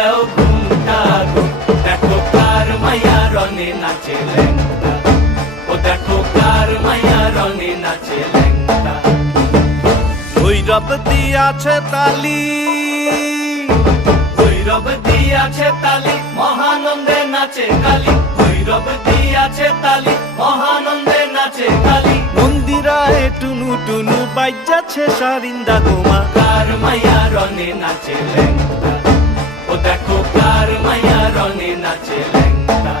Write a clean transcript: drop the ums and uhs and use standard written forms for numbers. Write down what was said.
দেও ঘুমটা গো, দেখো কার মাইয়া রনে নাচে ল্যাংটা, ও দেখো কার মাইয়া রনে নাচে ল্যাংটা। ভৈরব দিয়াছে তালি, ভৈরব দিয়াছে তালি, মহানন্দে নাচে কালী, ভৈরব দিয়াছে তালি, মহানন্দে নাচে কালী। মন্দিরায় টুনু টুনু বাইজাছে সারিন্দা গোমা, কার মাইয়া রনে নাচে ল্যাংটা, ও দেখো কার মাইয়া রনে নাচে ল্যাংটা।